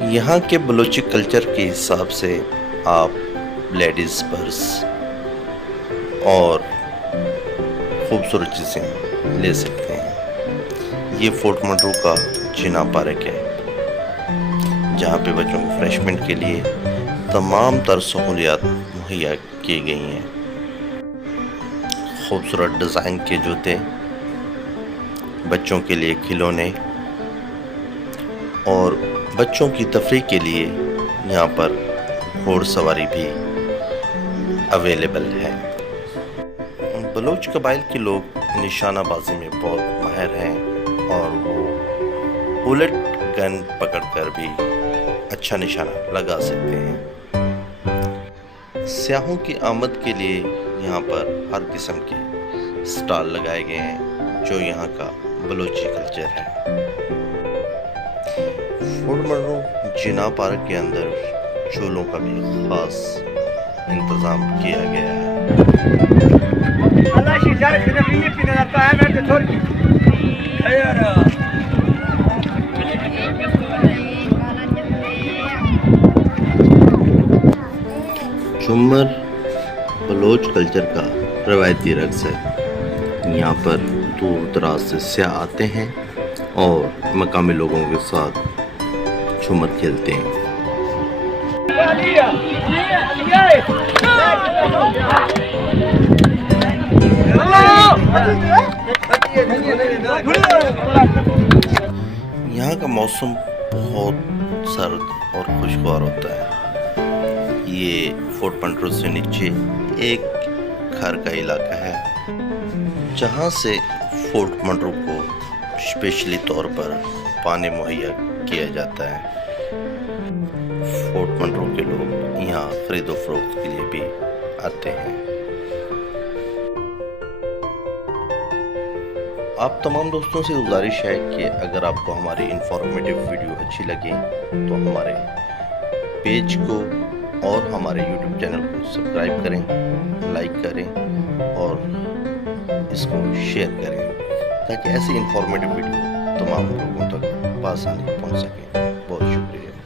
यहाँ के बलोची कल्चर के हिसाब से आप लेडीज़ पर्स और खूबसूरत चीज़ें ले सकते हैं। ये फोर्ट मंटरू का जिना पार्क है, जहाँ पे बच्चों के फ्रेशमेंट के लिए तमाम तर सहूलियात मुहैया की गई हैं। खूबसूरत डिज़ाइन के जूते, बच्चों के लिए खिलौने और बच्चों की तफरीह के लिए यहाँ पर घोड़सवारी भी अवेलेबल है। बलोच कबाइल के लोग निशानाबाजी में बहुत माहिर हैं और वो बुलेट गन पकड़कर भी अच्छा निशाना लगा सकते हैं। सियाहों की आमद के लिए यहाँ पर हर किस्म के स्टॉल लगाए गए हैं, जो यहाँ का बलोची कल्चर है। फोर्ट मंटरू जिना पार्क के अंदर झूलों का भी खास इंतज़ाम किया गया है। झूमर बलोच कल्चर का रवायती रक्स है। यहाँ पर दूर दराज से सयाह आते हैं और मकामी लोगों के साथ झूमर खेलते हैं। यहाँ का मौसम बहुत सर्द और खुशगवार होता है। ये फोर्ट मंटरू से नीचे एक घर का इलाका है, जहाँ से फोर्ट मंटरू को स्पेशली तौर पर पानी मुहैया किया जाता है। फोर्ट मंटरू के लोग यहाँ खरीदो फरोख्त के लिए भी आते हैं। आप तमाम दोस्तों से गुजारिश है कि अगर आपको हमारी इंफॉर्मेटिव वीडियो अच्छी लगे तो हमारे पेज को और हमारे YouTube चैनल को सब्सक्राइब करें, लाइक करें और इसको शेयर करें, ताकि ऐसी इंफॉर्मेटिव वीडियो तमाम लोगों तक आसानी पहुंच सके। बहुत शुक्रिया।